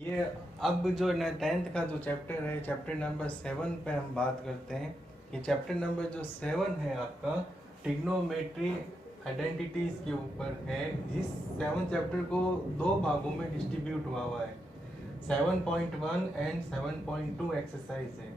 ये अब जो न 10th का जो चैप्टर है, चैप्टर नंबर 7 पे हम बात करते हैं। कि चैप्टर नंबर जो 7 है आपका ट्रिग्नोमेट्री आइडेंटिटीज के ऊपर है। इस 7 चैप्टर को दो भागों में डिस्ट्रीब्यूट हुआ है। 7.1 एंड 7.2 एक्सरसाइज है।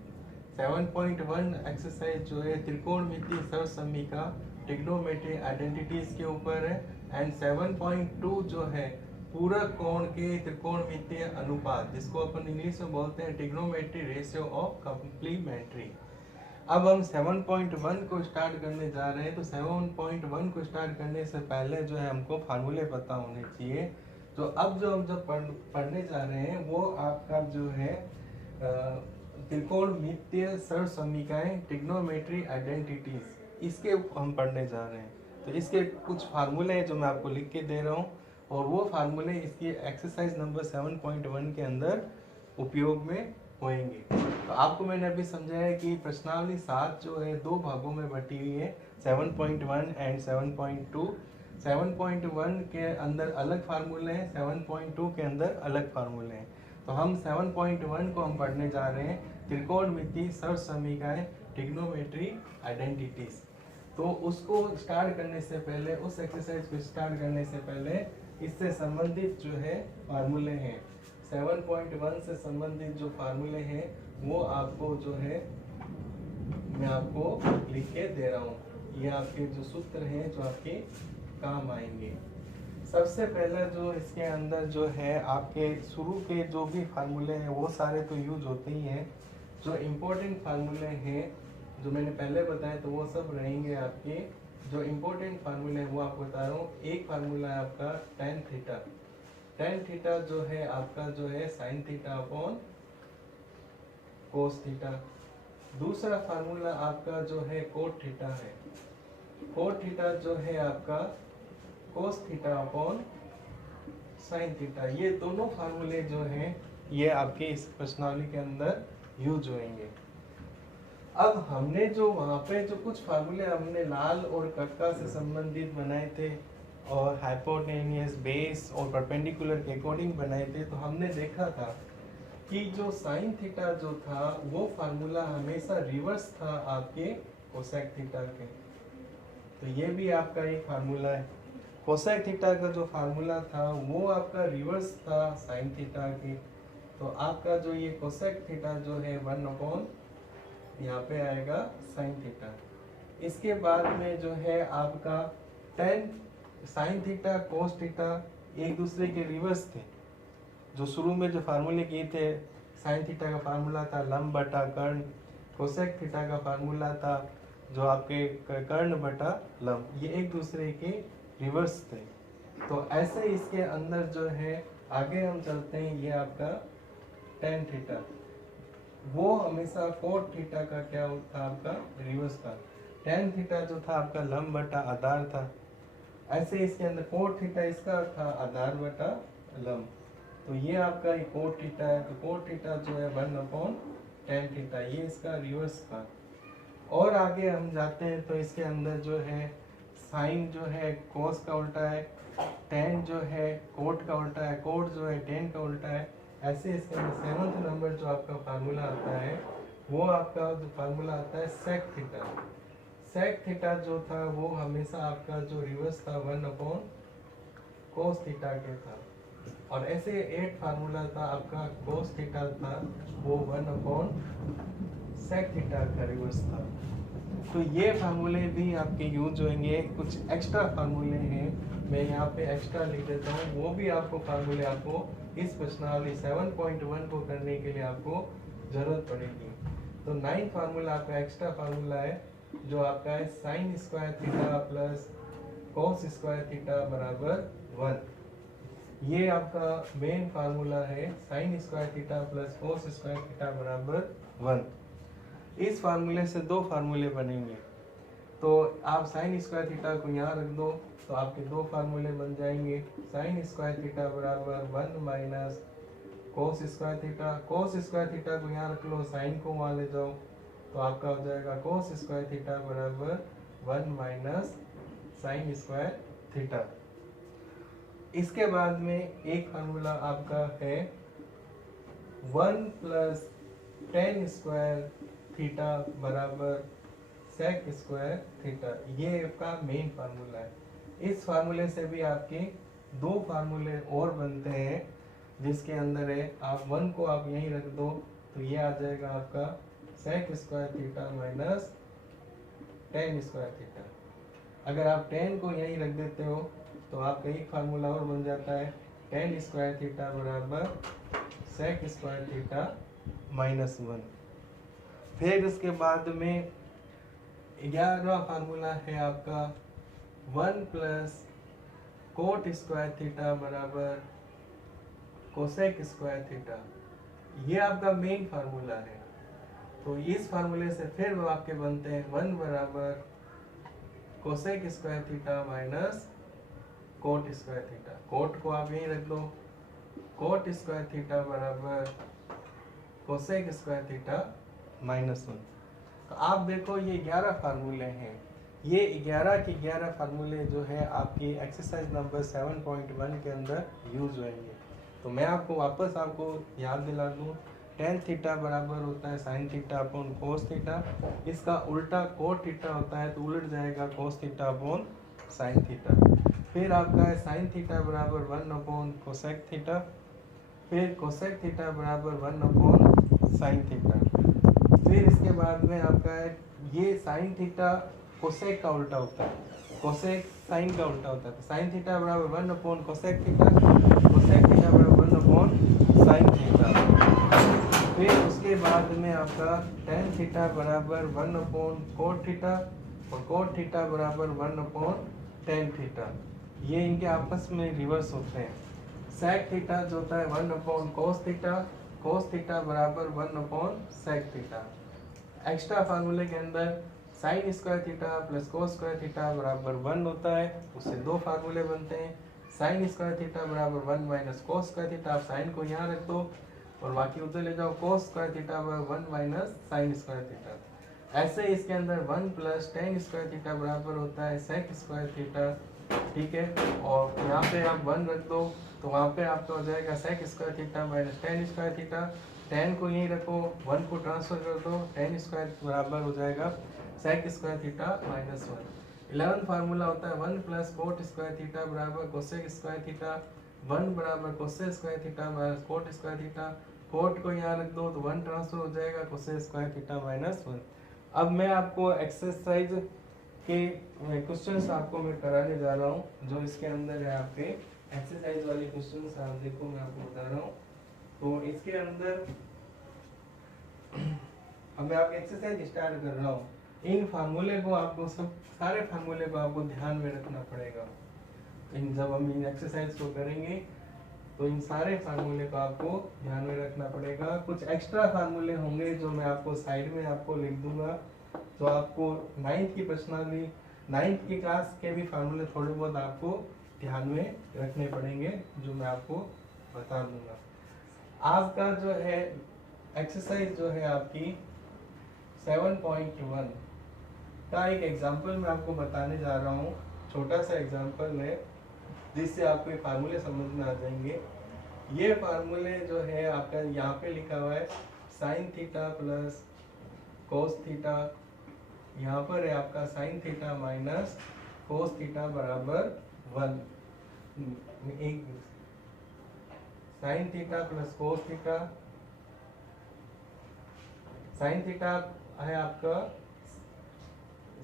7.1 एक्सरसाइज जो है त्रिकोणमितीय सरसमीका ट्रिग्नोमेट्री आइडेंटिटीज के ऊपर है। एंड 7.2 जो है पूरक कोण के त्रिकोणमितीय अनुपात, जिसको अपन इंग्लिश में बोलते हैं ट्रिग्नोमेट्री रेशियो ऑफ कॉम्प्लीमेंट्री। अब हम 7.1 को स्टार्ट करने जा रहे हैं। तो 7.1 को स्टार्ट करने से पहले जो है हमको फार्मूले पता होने चाहिए। तो अब जो हम पढ़ने जा रहे हैं वो आपका जो है त्रिकोणमितीय सरसमीकाएं ट्रिग्नोमेट्री आइडेंटिटीज, इसके हम पढ़ने जा रहे हैं। तो इसके कुछ फार्मूले हैं जो मैं आपको लिख के दे रहा हूँ, और वो फार्मूले इसकी एक्सरसाइज नंबर 7.1 के अंदर उपयोग में होंगे। तो आपको मैंने अभी समझाया कि प्रश्नावली 7 जो है दो भागों में बटी हुई है, 7.1 एंड 7.2। 7.1 के अंदर अलग फार्मूले हैं, 7.2 के अंदर अलग फार्मूले हैं। तो हम 7.1 को हम पढ़ने जा रहे हैं, त्रिकोणमितीय सरसमीकाएं ट्रिग्नोमेट्री आइडेंटिटीज। तो उसको स्टार्ट करने से पहले, उस एक्सरसाइज को स्टार्ट करने से पहले इससे संबंधित जो है फार्मूले हैं, 7.1 से संबंधित जो फार्मूले हैं वो आपको जो है मैं आपको लिख के दे रहा हूँ। ये आपके जो सूत्र हैं जो आपके काम आएंगे। सबसे पहला जो इसके अंदर जो है आपके शुरू के जो भी फार्मूले हैं वो सारे तो यूज होते ही हैं। जो इम्पोर्टेंट फार्मूले हैं जो मैंने पहले बताए तो वो सब रहेंगे आपके। जो इम्पोर्टेंट फार्मूले हैं वो आपको बता रहा हूँ। एक फार्मूला है आपका tan थीटा। tan थीटा जो है आपका जो है sin theta upon cos theta. दूसरा फार्मूला आपका जो है cot थीटा है। cot थीटा जो है आपका cos theta upon sin theta. ये दोनों फार्मूले जो हैं ये आपके इस प्रश्नावली के अंदर यूज होंगे। अब हमने जो वहाँ पे जो कुछ फार्मूले हमने लाल और कक्का से संबंधित बनाए थे और हाइपोटेनियस, बेस और परपेंडिकुलर के अकॉर्डिंग बनाए थे, तो हमने देखा था कि जो साइन थीटा जो था वो फार्मूला हमेशा रिवर्स था आपके कोसेक थीटा के। तो ये भी आपका एक फार्मूला है। कोसेक थीटा का जो फार्मूला था वो आपका रिवर्स था साइन थीटा के। तो आपका जो ये कोसेक थीटा जो है 1 यहाँ पे आएगा साइन थीटा। इसके बाद में जो है आपका tan sine theta cos theta एक दूसरे के रिवर्स थे। जो शुरू में जो फार्मूले किए थे, साइन थीटा का फार्मूला था लंब बटा कर्ण, कोसेक थीटा का फार्मूला था जो आपके कर्ण बटा लंब, ये एक दूसरे के रिवर्स थे। तो ऐसे इसके अंदर जो है आगे हम चलते हैं, ये आपका tan थीटा वो हमेशा कोट थीटा का क्या था आपका रिवर्स था। tan थीटा जो था आपका लंब बटा आधार था। ऐसे इसके अंदर कोट थीटा इसका था आधार बटा लंब। तो ये आपका कोट थीटा है। तो कोट थीटा जो है 1/tan थीटा, ये इसका रिवर्स था। और आगे हम जाते हैं तो इसके अंदर जो है साइन जो है कोस का उल्टा है, tan जो है कोट का उल्टा है, कोट जो है tan का उल्टा है। ऐसे इसके अंदर 7th नंबर जो आपका फार्मूला आता है वो आपका जो फार्मूला आता है सेक थीटा। सेक थीटा जो था वो हमेशा आपका जो रिवर्स था 1/cos थीटा के था। और ऐसे 8 फार्मूला था आपका cos थीटा था, वो 1/sec थीटा का रिवर्स था। तो ये फार्मूले भी आपके यूज होंगे। कुछ एक्स्ट्रा फार्मूले हैं, मैं यहाँ पे एक्स्ट्रा लिख देता हूँ, वो भी आपको फार्मूले आपको इस प्रश्नावली 7.1 को करने के लिए आपको जरूरत पड़ेगी। तो 9 फार्मूला आपका एक्स्ट्रा फार्मूला है जो आपका है sign square theta plus cos square theta बराबर 1। ये आपका मेन फार्मूला है, sign square theta plus cos square theta बराबर 1। इस फार्मूले से दो फार्मूले बनेंगे। तो आप साइन स्क्वायर थीटा को यहाँ रख दो तो आपके दो फार्मूले बन जाएंगे। साइन स्क्वायर थीटा बराबर 1 minus cos square theta. Cos square theta को यहाँ रख लो, साइन को वहाँ ले जाओ तो आपका हो जाएगा कोस स्क्वायर थीटा बराबर 1 माइनस साइन स्क्वायर थीटा। इसके बाद में एक फार्मूला आपका है 1 प्लस टेन स्क्वायर थीटा बराबर सेक स्क्वायर थीटा। ये आपका मेन फार्मूला है। इस फार्मूले से भी आपके दो फार्मूले और बनते हैं, जिसके अंदर है आप 1 को आप यहीं रख दो तो ये आ जाएगा आपका sec square theta minus tan square theta. अगर आप टेन को यहीं रख देते हो तो आपका एक फार्मूला और बन जाता है टेन स्क्वायर थीटा बराबर सेक स्क्वायर थीटा माइनस 1। फिर उसके बाद में 11वां फार्मूला है आपका 1 प्लस कोट स्क्वायर थीटा बराबर कोसेक स्क्वायर थीटा। ये आपका मेन फार्मूला है। तो इस फार्मूले से फिर वो आपके बनते हैं 1 बराबर cosec square theta minus cot square theta. Cot को आप यहीं रख दो, कोट स्क्वायर थीटा बराबर कोसेक स्क्वायर थीटा माइनस 1। तो आप देखो ये 11 फार्मूले हैं। ये 11 के 11 फार्मूले जो है आपकी एक्सरसाइज नंबर 7.1 के अंदर यूज होंगे। तो मैं आपको वापस आपको याद दिला दूँ, टेन थीटा बराबर होता है sign theta upon cos theta. इसका उल्टा कोट थीटा होता है तो उलट जाएगा cos theta upon sine theta. फिर आपका है साइन थीटा बराबर 1 अपॉन कोसेक थीटा। फिर कोसेक थीटा बराबर 1 अपॉन साइन थीटा। फिर इसके बाद में आपका है ये साइन थीटा कोसेक का उल्टा होता है, कोसेक साइन का उल्टा होता है। तो साइन थीटा बराबर 1 upon cosec theta, cosec theta बराबर 1 अपॉन साइन थीटा। फिर उसके बाद में आपका टेन थीटा बराबर 1 अपॉन कोट थीटा और कोट थीटा बराबर 1 अपॉन टेन थीटा। ये इनके आपस में रिवर्स होते हैं। सेक थीटा जो होता है 1 upon cos theta, cos theta बराबर 1 अपॉन सेक थीटा। एक्स्ट्रा फार्मूले के अंदर sign square theta plus cos square theta बराबर 1 होता है, उससे दो फार्मूले बनते हैं। साइन स्क्वायर थीटा बराबर 1 माइनस कोस स्क्वायर थीटा। आप साइन को यहाँ रख दो और बाकी उधर ले जाओ। कोस स्क्वायर थीटा बराबर 1 माइनस साइन स्क्वायर थीटा। ऐसे इसके अंदर 1 प्लस टेन स्क्वायर थीटा बराबर होता है सेक स्क्वायर थीटा। ठीक है, और यहाँ पे आप 1 रख दो तो वहाँ पे आपका हो जाएगा sec square theta minus tan square theta. Tan को यहीं रखो, 1 को ट्रांसफर कर दो, टेन स्क्वायर बराबर हो जाएगा sec square theta minus 1। 11 formula होता है 1 प्लस कोट स्क्वायर थीटा बराबर कोसेक स्क्वायर थीटा। 1 बराबर cosec square theta minus cot square theta. Cot को यहाँ रख दो तो 1 ट्रांसफर हो जाएगा कोसेक स्क्वायर थीटा माइनस 1। अब मैं आपको एक्सरसाइज के क्वेश्चंस आपको मैं कराने जा रहा हूँ, जो इसके अंदर है आपके एक्सरसाइज वाले क्वेश्चंस। आप देखो मैं आपको बता रहा हूँ। तो इसके अंदर अब मैं आपकी एक्सरसाइज स्टार्ट कर रहा हूँ। इन फार्मूले को आपको सारे फार्मूले को आपको ध्यान में रखना पड़ेगा। जब हम इन एक्सरसाइज को करेंगे तो इन सारे फार्मूले को आपको ध्यान में रखना पड़ेगा। कुछ एक्स्ट्रा फार्मूले होंगे जो मैं आपको साइड में आपको लिख दूंगा। तो आपको 9th की प्रश्नावली, 9th की क्लास के भी फार्मूले थोड़े बहुत आपको ध्यान में रखने पड़ेंगे, जो मैं आपको बता दूंगा। आज का जो है एक्सरसाइज जो है आपकी 7.1 का एक एग्जाम्पल मैं आपको बताने जा रहा हूँ। छोटा सा एग्जाम्पल है जिससे आपको ये फार्मूले समझ में आ जाएंगे। ये फार्मूले जो है आपका यहाँ पे लिखा हुआ है sine theta plus cos theta. यहाँ पर है आपका sine theta minus cos theta बराबर 1। एक sine theta plus cos theta, sine theta है आपका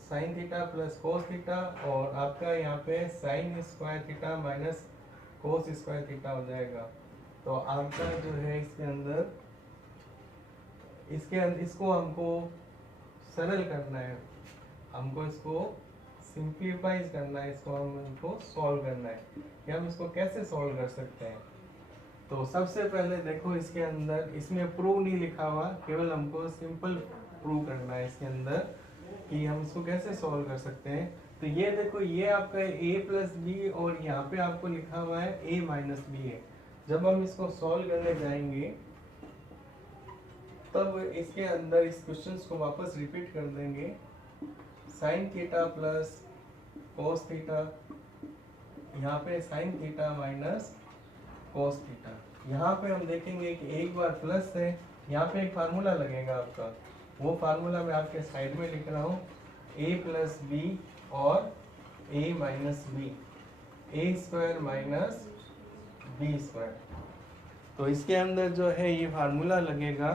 sine theta plus cos theta और आपका यहाँ पे sign square theta minus cos square theta हो जाएगा। तो आपका जो है इसके अंदर इसको हमको सरल करना है, हमको इसको सिंप्लीफाइज करना है, इसको हमको सॉल्व करना है कि हम इसको कैसे सॉल्व कर सकते हैं। तो सबसे पहले देखो इसके अंदर, इसमें प्रूव नहीं लिखा हुआ, केवल हमको सिंपल प्रूव करना है इसके अंदर कि हम इसको कैसे सॉल्व कर सकते हैं। तो ये देखो ये आपका a प्लस बी और यहाँ पे आपको लिखा हुआ है a माइनस बी है। जब हम इसको सॉल्व करने जाएंगे तब इसके अंदर इस क्वेश्चन को वापस रिपीट कर देंगे। Sine theta plus cos theta, यहाँ पे sine theta minus cos theta. यहाँ पे हम देखेंगे कि एक बार प्लस है, यहाँ पे एक फार्मूला लगेगा आपका, वो फार्मूला मैं आपके साइड में लिख रहा हूँ, a प्लस बी और a minus b, a square minus b square. तो इसके अंदर जो है ये फार्मूला लगेगा,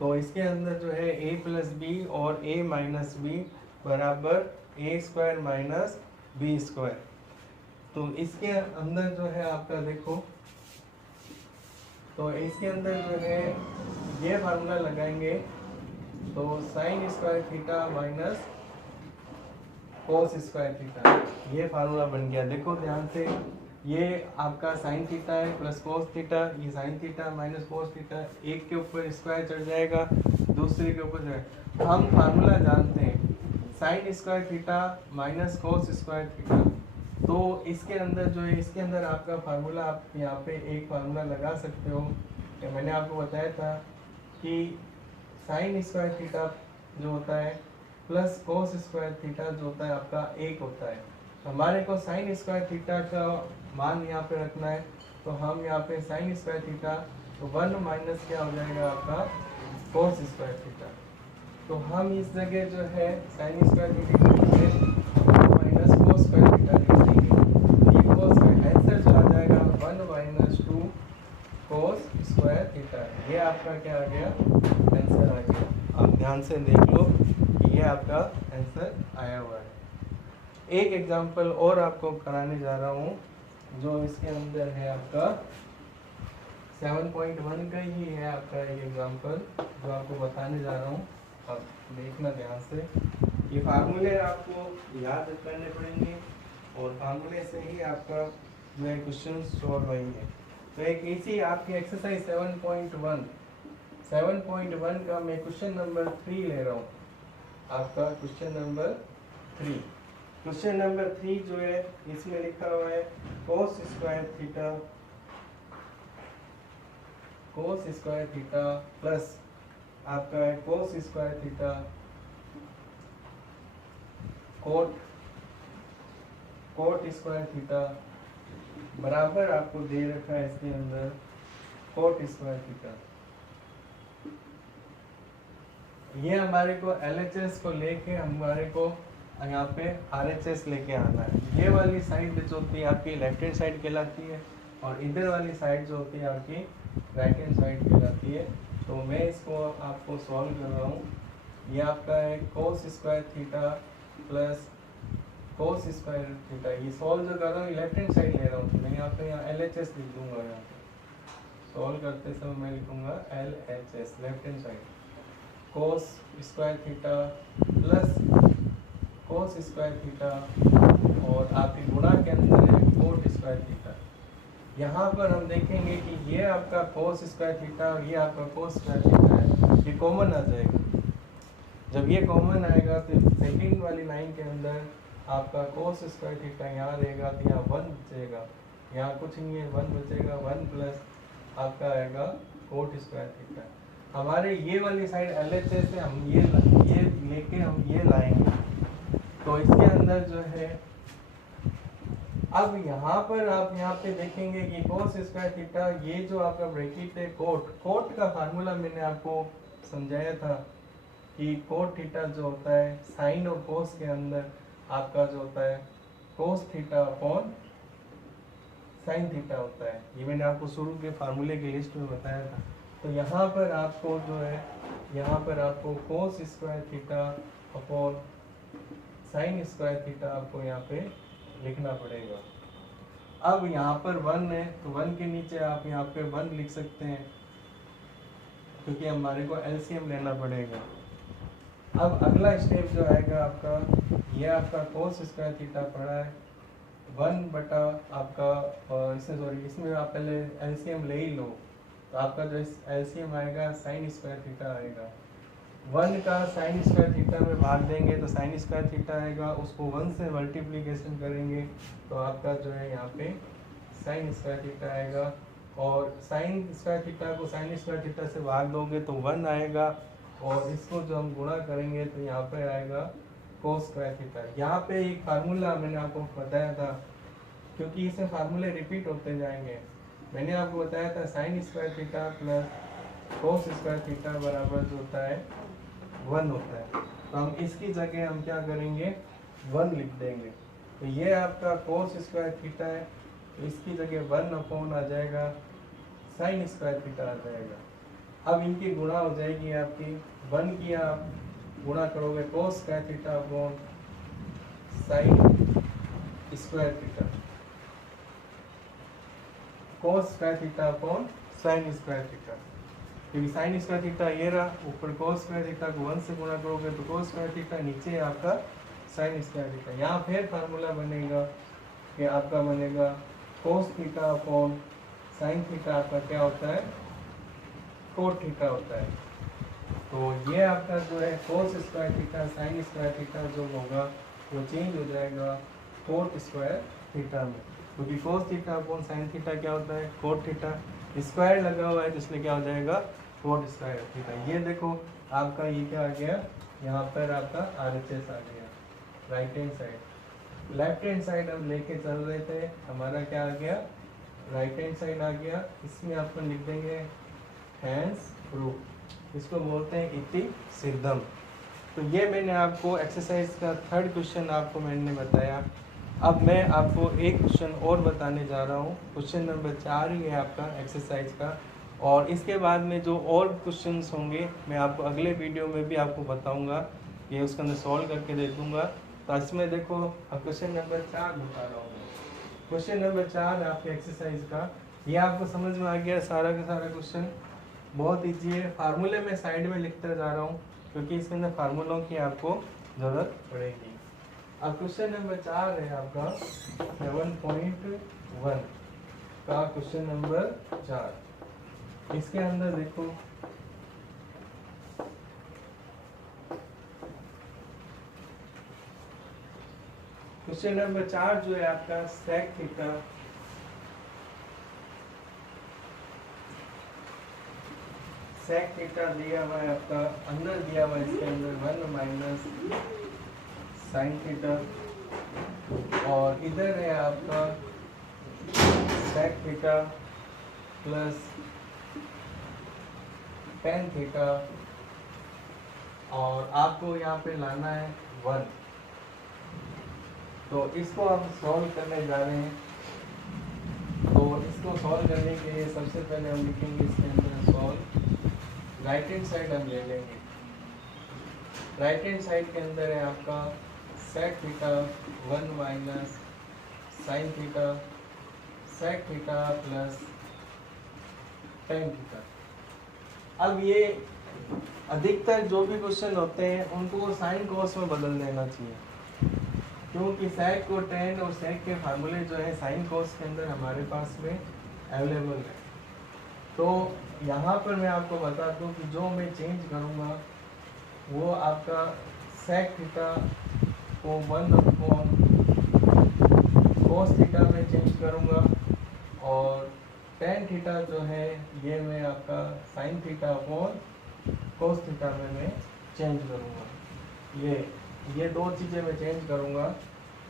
तो इसके अंदर जो है a प्लस बी और a माइनस बी बराबर ए स्क्वायर माइनस बी स्क्वायर। तो इसके अंदर जो है आपका देखो, तो इसके अंदर जो है ये फार्मूला लगाएंगे, तो sign square theta minus cos square theta, ये फार्मूला बन गया। देखो ध्यान से, ये आपका साइन थीटा है प्लस कोस थीटा, ये sine theta minus cos theta, एक के ऊपर स्क्वायर चढ़ जाएगा, दूसरे के ऊपर जाएगा। हम फार्मूला जानते हैं sign square theta minus cos square theta, तो इसके अंदर जो है, इसके अंदर आपका फार्मूला आप यहाँ पे एक फार्मूला लगा सकते हो। मैंने आपको बताया था कि साइन स्क्वायर थीटा जो होता है प्लस कोस स्क्वायर थीटा जो होता है आपका एक होता है। हमारे को साइन स्क्वायर थीटा का मान यहाँ पे रखना है, तो हम यहाँ पे साइन स्क्वायर थीटा, तो 1 माइनस क्या हो जाएगा आपका कोस स्क्वायर थीटा। तो हम इस जगह जो है sign square theta minus cos square theta लिख देंगे। ये कोस का आंसर जो आ जाएगा 1 माइनस 2 कोस स्क्वायर थीटा, ये आपका क्या आ गया आंसर आ गया। आप ध्यान से देख लो कि ये आपका आंसर आया हुआ है। एक एग्जांपल और आपको कराने जा रहा हूँ, जो इसके अंदर है आपका 7.1 का ही है आपका एक एग्जांपल जो आपको बताने जा रहा हूँ। आप देखना ध्यान से, ये फार्मूले आपको याद करने पड़ेंगे और फार्मूले से ही आपका जो है क्वेश्चन सॉल्व होंगे। तो एक इसी आपकी एक्सरसाइज 7.1 का मैं क्वेश्चन नंबर 3 ले रहा हूँ। आपका क्वेश्चन नंबर 3, क्वेश्चन नंबर 3 जो है इसमें लिखा हुआ है कोस स्क्वायर थीटा प्लस आपका है cos square theta coat square theta बराबर आपको दे रखा है इसके अंदर कोट स्क्वायर थीटा। ये हमारे को LHS को लेके हमारे को यहाँ पे RHS लेके आना है। ये वाली साइड जो होती है आपकी लेफ्ट हैंड साइड कहलाती है और इधर वाली साइड जो होती है आपकी राइट हैंड साइड कहलाती है। तो मैं इसको आपको सॉल्व कर रहा हूँ। ये आपका है cos square theta plus cos square theta, ये सॉल्व जो कर रहा हूँ लेफ्ट हैंड साइड ले रहा हूँ, तो मैं यहाँ पे LHS लिख दूंगा। यहाँ पे सॉल्व करते समय मैं लिखूंगा LHS left hand side, cos square theta plus cos square theta और आपकी गुणा के अंदर है कोट स्क्वायर थीटा। यहाँ पर हम देखेंगे कि ये आपका कोस स्क्वायर थीटा और ये आपका कोस स्क्वायर थीटा है, ये कॉमन आ जाएगा। जब ये कॉमन आएगा तो सेकंड वाली लाइन के अंदर आपका कोस स्क्वायर थीटा यहाँ रहेगा, तो यहाँ 1 बचेगा, यहाँ कुछ नहीं है 1 बचेगा, 1 प्लस आपका आएगा कोट स्क्वायर थीटा। हमारे ये वाली साइड LHS से हम ये लेके हम ये लाएंगे, तो इसके अंदर जो है अब यहाँ पर आप यहाँ पे देखेंगे कि कोस स्क्वायर थीटा, ये जो आपका ब्रैकेट है कोट का फार्मूला मैंने आपको समझाया था कि कोट थीटा जो होता है साइन और कोस के अंदर आपका जो होता है cos theta upon sine theta होता है। ये मैंने आपको शुरू के फार्मूले के लिस्ट में बताया था। तो यहाँ पर आपको जो है यहाँ पर आपको cos square theta upon sine square theta आपको यहाँ पे लिखना पड़ेगा। अब यहाँ पर 1 है तो 1 के नीचे आप यहाँ पे 1 लिख सकते हैं, क्योंकि हमारे को LCM लेना पड़ेगा। अब अगला स्टेप जो आएगा आपका, ये आपका कोस स्क्वायर थीटा पड़ा है 1 बटा आपका इसमें आप पहले LCM ले ही लो, तो आपका जो LCM आएगा साइन स्क्वायर थीटा आएगा। 1 का साइन स्क्वायर थीटा में भाग देंगे तो साइन स्क्वायर थीटा आएगा, उसको 1 से मल्टीप्लिकेशन करेंगे तो आपका जो है यहाँ पे साइन स्क्वायर थीटा आएगा, और साइन स्क्वायर थीटा को साइन स्क्वायर थीटा से भाग दोगे तो 1 आएगा, और इसको जो हम गुणा करेंगे तो यहाँ पे आएगा कोस स्क्वायर थीटा। यहाँ पे एक फार्मूला मैंने आपको बताया था, क्योंकि इसमें फार्मूले रिपीट होते जाएंगे, मैंने आपको बताया था sign square theta plus cos square theta बराबर जो होता है 1 होता है। तो हम इसकी जगह हम क्या करेंगे 1 लिख देंगे। तो ये आपका कोस स्क्वायर थीटा है, तो इसकी जगह 1 अपॉन आ जाएगा साइन स्क्वायर थीटा आ जाएगा। अब इनकी गुणा हो जाएगी आपकी 1 की आप गुणा करोगे cos square theta upon sine square theta, cos square theta upon sine square theta, क्योंकि साइन स्क्वायर थीटा ये रहा, ऊपर कोस स्क्वायर थीटा को 1 से गुणा करोगे तो कोस स्क्वायर थीटा, नीचे आपका साइन स्क्वायर थीटा। यहाँ फिर फार्मूला बनेगा कि आपका बनेगा cos theta upon sine theta, आपका क्या होता है कोट थीटा होता है। तो ये आपका जो है cos square theta sine square theta जो होगा वो चेंज हो जाएगा कोट स्क्वायर थीटा में, क्योंकि cos theta upon sine theta क्या होता है कोट थीटा, स्क्वायर लगा हुआ है तो इसलिए क्या हो जाएगा कोट स्क्वायर थीटा। ये देखो आपका ये क्या आ गया, यहाँ पर आपका RHS आ गया right hand side. Left hand side हम लेके चल रहे थे, हमारा क्या आ गया राइट हैंड साइड आ गया। इसमें आपको लिख देंगे हैंस प्रूफ, इसको बोलते हैं इति सिद्धम। तो ये मैंने आपको एक्सरसाइज का 3rd क्वेश्चन आपको मैंने बताया। अब मैं आपको एक क्वेश्चन और बताने जा रहा हूँ, क्वेश्चन नंबर 4 ही है आपका एक्सरसाइज का, और इसके बाद में जो और क्वेश्चंस होंगे मैं आपको अगले वीडियो में भी आपको बताऊंगा, ये उसके अंदर सॉल्व करके दे दूंगा। तो इसमें देखो क्वेश्चन नंबर 4 बता रहा हूँ। क्वेश्चन नंबर 4 आपके एक्सरसाइज का, ये आपको समझ में आ गया सारा का सारा क्वेश्चन, बहुत ईजी है। फार्मूले में साइड में लिखते जा रहा हूँ क्योंकि इसके अंदर फार्मूलों की आपको ज़रूरत पड़ेगी। अब क्वेश्चन नंबर 4 है आपका 7.1 का क्वेश्चन नंबर 4। इसके अंदर देखो क्वेश्चन नंबर 4 जो है आपका सेक थीटा दिया हुआ है आपका, अंदर दिया हुआ है इसके अंदर 1 माइनस साइन थीटा, और इधर है आपका sec theta plus tan theta, और आपको यहाँ पे लाना है 1। तो इसको हम सॉल्व करने जा रहे हैं। तो इसको सॉल्व करने के लिए सबसे पहले हम लिखेंगे इसके अंदर सॉल्व, राइट हैंड साइड हम ले लेंगे। राइट हैंड साइड के अंदर है आपका sec theta 1 minus sine theta sec theta plus tan theta. अब ये अधिकतर जो भी क्वेश्चन होते हैं उनको साइन कॉस में बदल देना चाहिए, क्योंकि सेक को टेन और सेक के फार्मूले जो है साइन कॉस के अंदर हमारे पास में अवेलेबल है। तो यहाँ पर मैं आपको बता दूँ कि जो मैं चेंज करूँगा वो आपका सेक थीटा को 1 अपॉन कोस थीटा में चेंज करूँगा, और टेन थीटा जो है ये मैं आपका sign theta upon cos theta में मैं चेंज करूँगा। ये दो चीज़ें मैं चेंज करूँगा।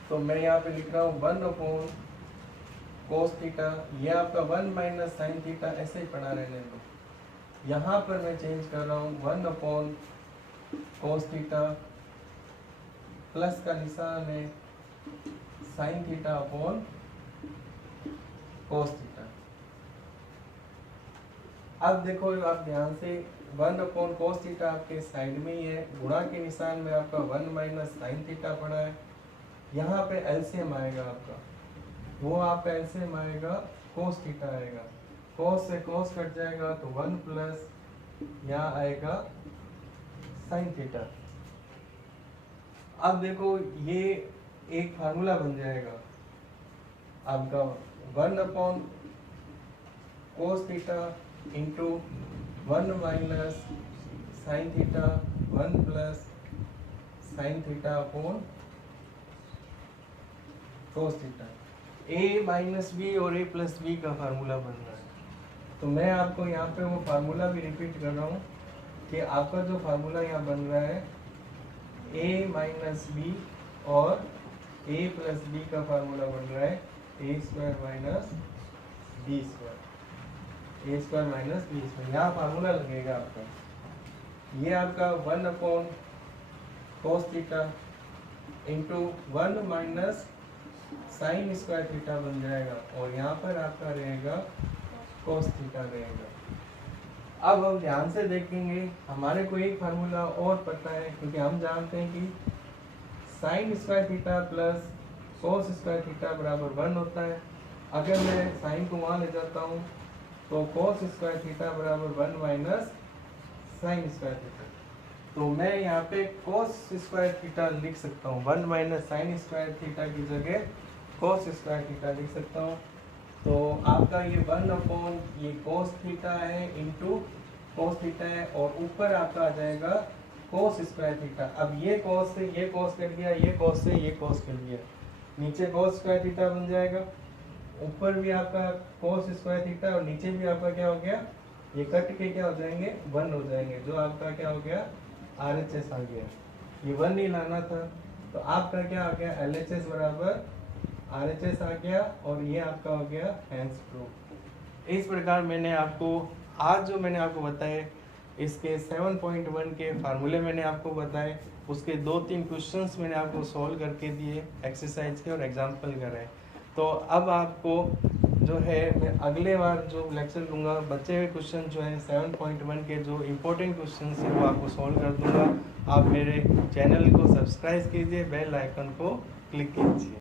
तो मैं यहाँ पे लिख रहा हूँ 1 अपॉन कोस थीटा, ये आपका 1 माइनस साइन थीटा ऐसे ही पड़ा रहने दो। यहाँ पर मैं चेंज कर रहा हूँ 1 अपॉन कोस थीटा प्लस का निशान है sign theta upon cos theta. अब देखो आप ध्यान से 1 अपॉन कोस थीटा आपके साइड में ही है, गुणा के निशान में आपका 1 माइनस साइन थीटा पड़ा है। यहाँ पे एलसीएम आएगा आपका, वो आपका एलसीएम आएगा कोस थीटा आएगा, कोस से कोस कट जाएगा तो 1 प्लस यहाँ आएगा साइन थीटा। अब देखो ये एक फार्मूला बन जाएगा आपका 1 upon cos theta into 1 minus sine theta 1 plus sine theta upon cos theta. a minus b और a प्लस बी का फार्मूला बन रहा है। तो मैं आपको यहाँ पे वो फार्मूला भी रिपीट कर रहा हूँ कि आपका जो फार्मूला यहाँ बन रहा है a माइनस बी और a प्लस बी का फार्मूला बन रहा है a square minus b square. A square minus b square, यहाँ फार्मूला लगेगा आपका, ये आपका 1 upon cos theta into 1 minus sine square theta बन जाएगा, और यहाँ पर आपका रहेगा कोस थीटा रहेगा। अब हम ध्यान से देखेंगे, हमारे को एक फार्मूला और पता है, क्योंकि हम जानते हैं कि sign square theta plus cos square theta बराबर 1 होता है। अगर मैं साइन को वहाँ ले जाता हूँ तो कोस स्क्वायर थीटा बराबर 1 माइनस साइन स्क्वायर थीटा, तो मैं यहाँ पे कोस स्क्वायर थीटा लिख सकता हूँ, 1 माइनस साइन स्क्वायर थीटा की जगह कोस स्क्वायर थीटा लिख सकता हूँ। तो आपका ये 1 अपॉन ये कोस थीटा है इंटू कोस थीटा है, और ऊपर आपका आ जाएगा कोस स्क्वायर थीटा। अब ये कोस से ये कोस कर दिया, ये कोस से ये कोस कर दिया, नीचे कोस स्क्वायर थीटा बन जाएगा, ऊपर भी आपका कोस स्क्वायर थीटा और नीचे भी आपका क्या हो गया, ये कट के क्या हो जाएंगे 1 हो जाएंगे, जो आपका क्या हो गया RHS आ गया। ये 1 नहीं लाना था, तो आपका क्या आ गया LHS बराबर RHS आ गया, और ये आपका हो गया हैंस प्रूफ। इस प्रकार मैंने आपको आज जो मैंने आपको बताए, इसके 7.1 के फार्मूले मैंने आपको बताए, उसके 2-3 क्वेश्चंस मैंने आपको सॉल्व करके दिए एक्सरसाइज के और एग्जाम्पल कराए। तो अब आपको जो है मैं अगले बार जो लेक्चर लूँगा, बचे हुए क्वेश्चन जो है 7.1 के जो इम्पोर्टेंट क्वेश्चन है वो आपको सॉल्व कर दूँगा। आप मेरे चैनल को सब्सक्राइब कीजिए, बेल आइकन को क्लिक कीजिए।